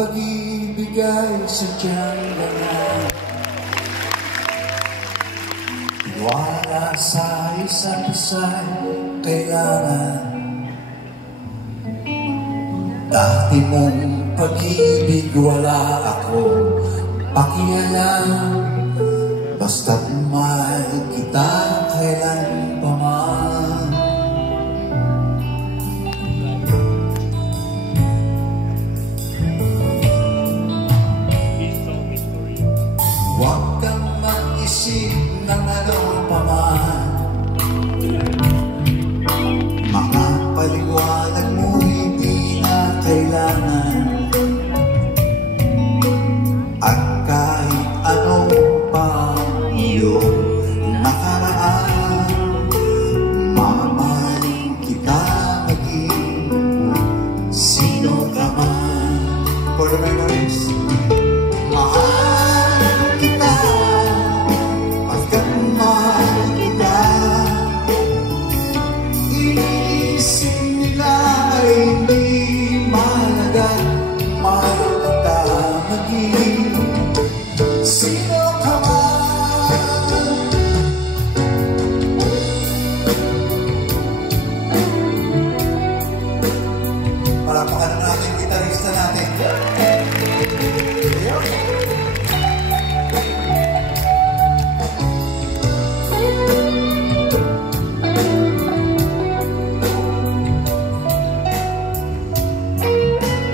pag-ibig ay sadyang ganyan. Tiwala sa isa't isa'y kailangan. Dati mong pag-ibig wala akong pakialam. Basta't mahal kita kailan pa man. Huwag kang mag-isip ng ano pa man. Mga paliwanag mo hindi na kailangan. At kahit anong pa iyong nakaraan, mamahalin kita maging sino ka man. For the memories, mahal kita, pagkat mahal kita. Iniisip nila ay hindi mahalaga, mahal kita maging sino ka man. Palapakan natin yung gitarista natin.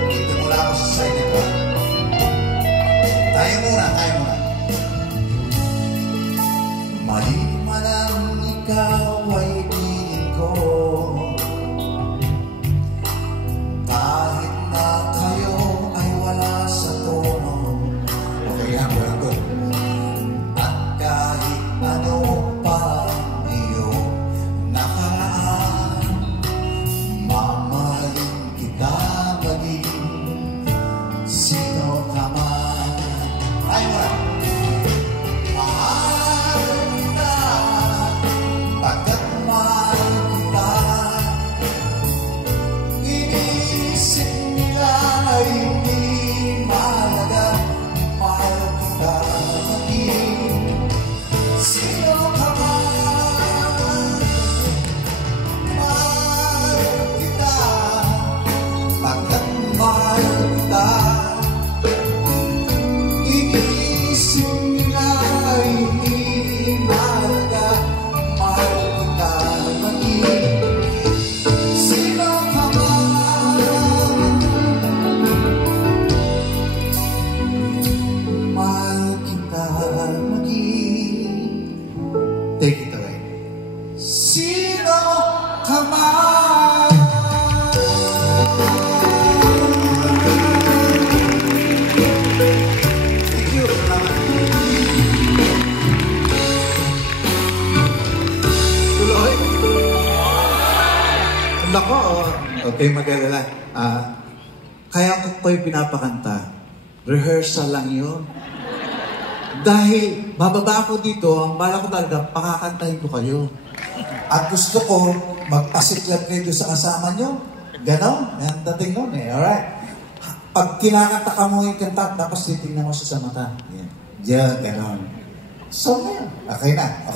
Dito mula ako sa side nito. Tayo muna. Mali man ikaw ay ibigin ko. Kahit na kayo ay wala sa tono. Okay yan, walang ko. At kahit ano pa iyong nakaraan, mamahalin kita maging sino ka man. Ay muna. Mahal kita, pagkat mahal kita. Iniisip nila ay hindi mahalaga, mahal kita maging sino ka man. Mahal kita, pagkat mahal kita. Iniisip nila ay hindi mahalaga, mahal kita maging sino ka man. Mahal kita maging, take it away, sino ka man. Thank you. Tuloy. Nako, okay, mag-alala. Kaya ko kayo pinapakanta. Rehearsal lang yun. Dahil bababa ako dito, ang bala ko talaga, pakakantahin ko kayo. At gusto ko, magpasiklat kayo sa kasama nyo. Ganon, yan dating nun eh. Alright. Pag kinakanta ka mo yung kanta, tapos titignan mo siya sa mata. Yan, ganon. So, yan. Okay na. Okay.